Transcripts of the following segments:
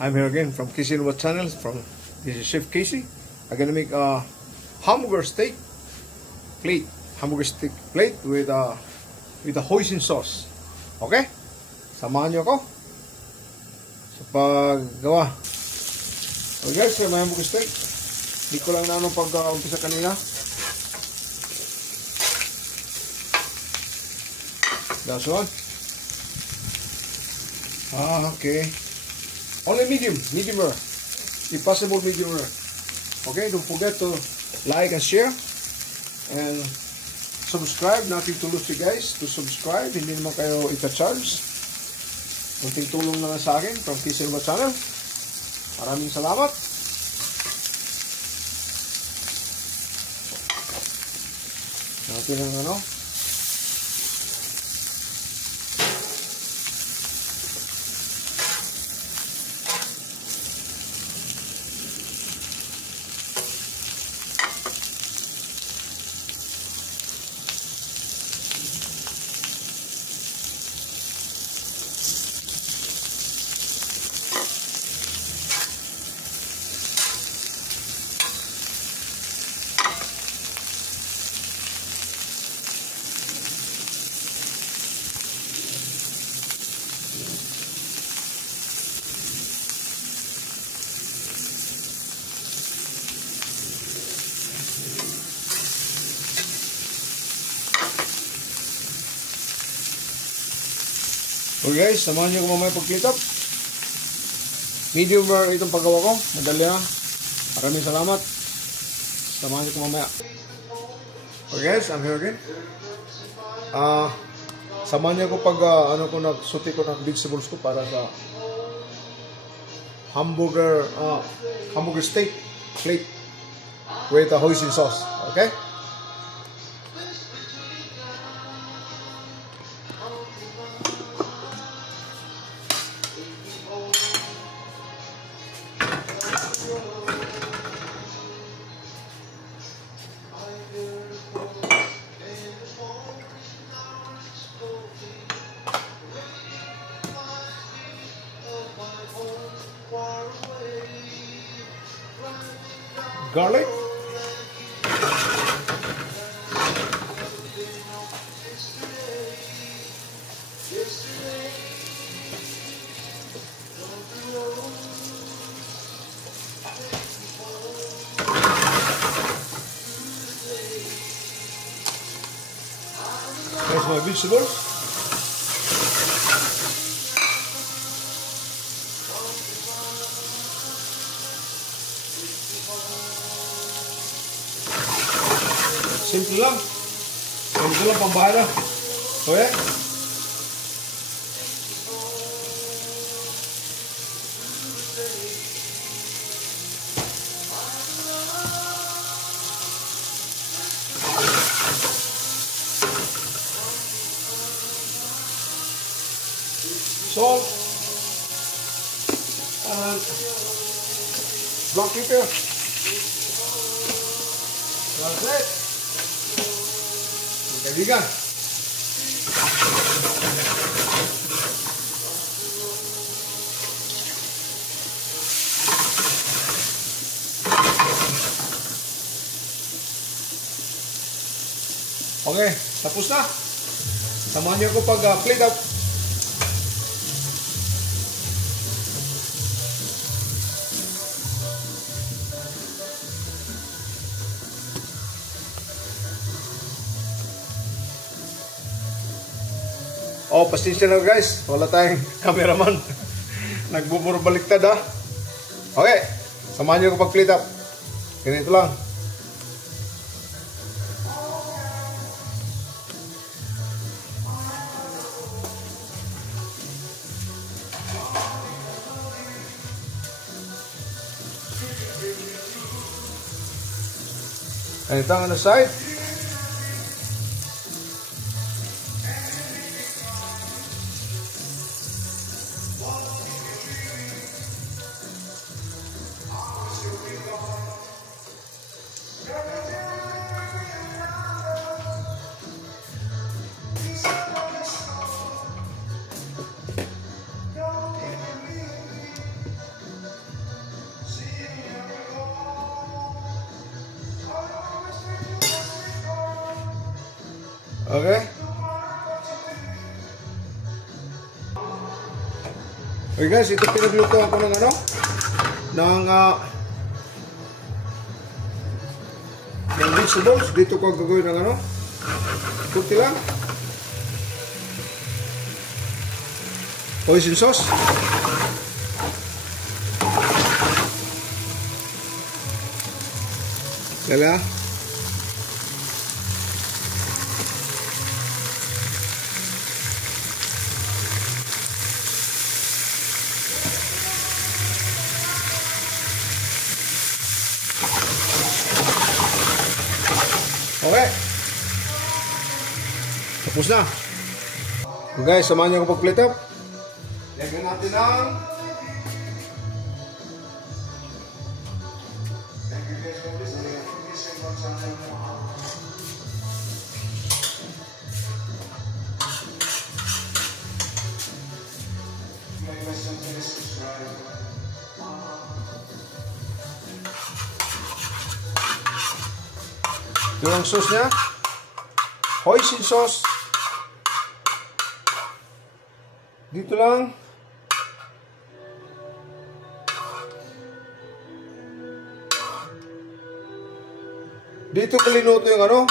I'm here again from Casey and What Channel. This is Chef Casey. I'm gonna make a hamburger steak plate. Hamburger steak plate with a hoisin sauce. Okay? Samahan nyo ako sa paggawa. So guys, may hamburger steak. Hindi ko lang na anong pag-umpisa kanina. That's one. Okay. Only medium rare. If possible, medium rare. Okay, don't forget to like and share and subscribe. Nothing to lose you guys to subscribe. Hindi naman kayo ita-charge. Kunting tulong na lang sa akin from Casey and What Channel. Maraming salamat. Natin ang ano. Okay guys, samahan nyo ko mamaya pag-click up. Medium rare itong paggawa ko. Madali na. Maraming salamat. Samahan nyo ko mamaya. Okay guys, I'm here again. Samahan nyo ko pag nagsuti ko ng vegetables ko para sa hamburger steak plate with a hoisin sauce. Okay? Garlic. There's my vegetables. Simple lang. Simple lang pambahan na. Okay? Salt. And black pepper. That's it. Kaibigan. Okay, tapos na. Samahan niyo ko pag-plate up. Oh, pasensya na guys. Wala tayong cameraman. Nagbuburo-baliktad ha. Okay. Samahan nyo ko pag-plate up. Ganito lang. Ganito ang ano side. Okay? Okay guys, ito pinaglutuan ko ng ano? Ng vegetables. Dito ko gagawin ng ano? Kunti lang. Hoisin sauce. Kala. Okay. Tapos na. So guys, samahan niyo ako pag-plate up. Lagyan natin ang ito ang sauce niya. Hoisin sauce. Dito lang. Dito ko linuto yung ano.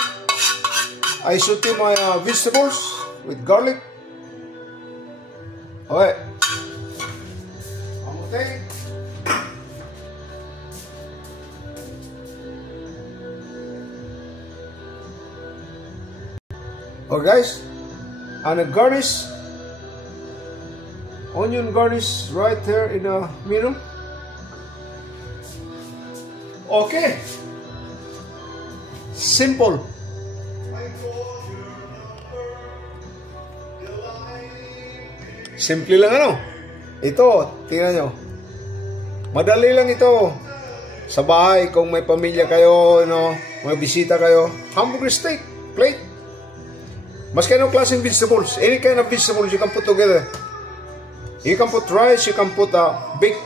I saute my vegetables with garlic. Okay. Kamote. Okay guys, and a garnish, onion garnish right there in the middle. Okay, simple. Simple lang ano. Ito, tingnan nyo. Madali lang ito. Sa bahay, kung may pamilya kayo, may bisita kayo, hamburger steak, plate. Mas kind of klaseng vegetables. Any kind of vegetables you can put together. You can put rice, you can put baked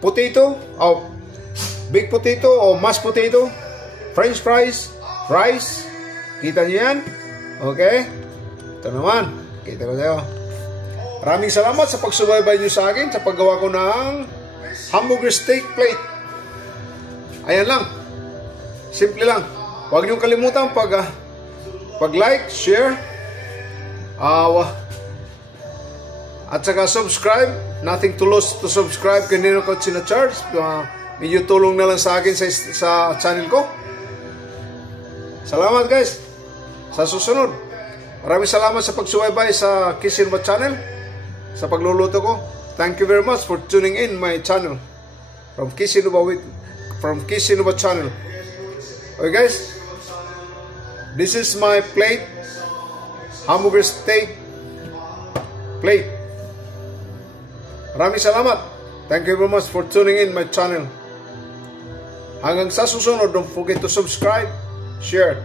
potato, or baked potato, or mashed potato, french fries, rice. Kita niyo yan? Okay? Ito naman. Kita ko sa'yo. Maraming salamat sa pagsubaybay niyo sa akin sa paggawa ko ng hamburger steak plate. Ayan lang. Simple lang. Huwag niyong kalimutan pag-like, share, at saka subscribe. Nothing to lose to subscribe. Kanino ko sina-charge. Medyo tulong na lang sa akin sa channel ko. Salamat guys. Sa susunod. Maraming salamat sa pagsubaybay sa Kisinwa channel. Sa pagluluto ko. Thank you very much for tuning in my channel. From Kisinwa channel. Okay guys. This is my plate, hamburger steak plate. Maraming salamat. Thank you very much for tuning in my channel. Hanggang sa susunod, don't forget to subscribe, share,